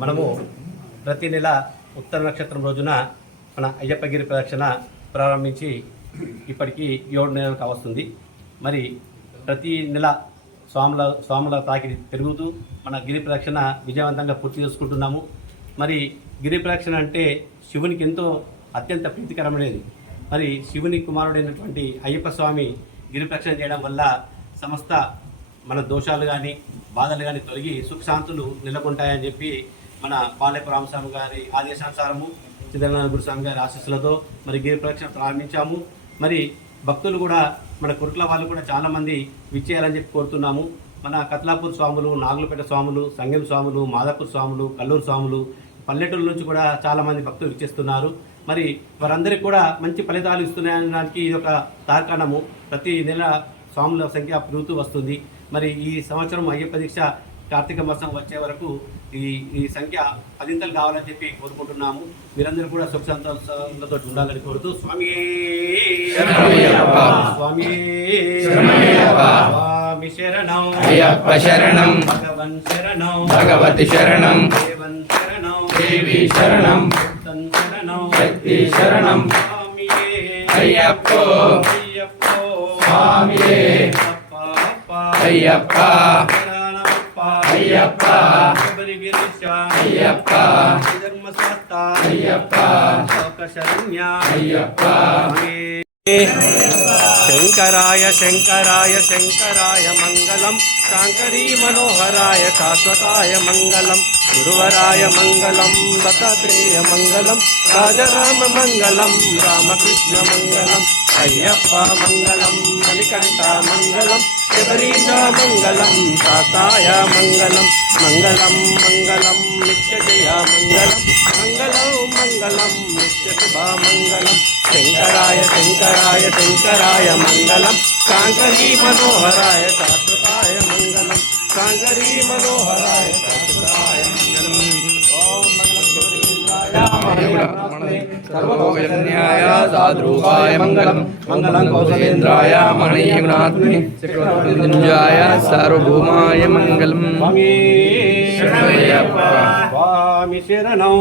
మనము ప్రతి నెల ఉత్తర నక్షత్రం రోజున మన అయ్యప్పగిరి ప్రదక్షిణ ప్రారంభించి ఇప్పటికీ ఏడు నెలలకు వస్తుంది మరి ప్రతి నెల స్వాముల స్వాముల తాకిడి పెరుగుతూ మన గిరి ప్రదక్షిణ విజయవంతంగా పూర్తి చేసుకుంటున్నాము. మరి గిరి ప్రదక్షిణ అంటే శివునికి ఎంతో అత్యంత ప్రీతికరమైనది. మరి శివుని కుమారుడైనటువంటి అయ్యప్ప స్వామి గిరి ప్రదక్షిణ చేయడం వల్ల సమస్త మన దోషాలు కానీ బాధలు కానీ తొలగి సుఖశాంతులు నెలకొంటాయని చెప్పి మన పాలెపు రామస్వామి గారి ఆదేశానుసారము చిదంబరం గురుస్వామి గారి ఆశీస్సులతో మరి గిరి ప్రదక్షిణ ప్రారంభించాము. మరి భక్తులు కూడా మన కుట్ల వాళ్ళు కూడా చాలామంది విచ్చేయాలని చెప్పి కోరుతున్నాము. మన కత్లాపూర్ స్వాములు నాగులపేట స్వాములు సంగం స్వాములు మాదాపూర్ స్వాములు కల్లూరు స్వాములు పల్లెటూరు నుంచి కూడా చాలామంది భక్తులు విచ్చేస్తున్నారు. మరి వారందరికీ కూడా మంచి ఫలితాలు ఇస్తున్నాయనడానికి ఇది ఒక తార్కాణము. ప్రతి నెల స్వాముల సంఖ్య పెరుగుతూ వస్తుంది. మరి ఈ సంవత్సరం అయ్యప్ప దీక్ష కార్తీక మాసం వచ్చే వరకు ఈ ఈ సంఖ్య పదింతలు కావాలని చెప్పి కోరుకుంటున్నాము. మీరందరూ కూడా సుఖ సంతోషాలతో ఉండాలని కోరుతూ స్వామి. స్వామి. స్వామి శరణం. అయ్యప్ప శరణం. భగవన్ శరణం. భగవతి శరణం. దేవన్ శరణం. దేవి శరణం. శక్తి శరణం. స్వామియే అయ్యప్పో. అయ్యప్ప. అయ్యప్ప. ధర్మశాస్త అయ్యప్ప. శరణ్య. అయ్యప్ప. శంకరాయ శంకరాయ శంకరాయ మంగళం. శాంకరీ మనోహరాయ శాశ్వతాయ మంగళం. గురువరాయ మంగళం. దత్తాత్రేయ మంగళం. రాజరామ మంగళం. రామకృష్ణ మంగళం. అయ్యప్ప మంగళం మణికంఠ మంగళం శబరీశ మంగళం తాతాయ మంగళం మంగళం మంగళం నిత్య జయ మంగళం మంగళం మంగళం నిత్య శుభ మంగళం శంకరాయ శంకరాయ శంకరాయ మంగళం కాంకరీ మనోహరాయ శాశ్వతాయ మంగళం కాంకరీ మనోహరాయ శాశ్వతాయ सर्वोगन्याय साधुरूपाय मंगल मङ्गलं कौशलेन्द्राय मणीयगुणात्मने मृत्युञ्जयाय स्वामी शरणौ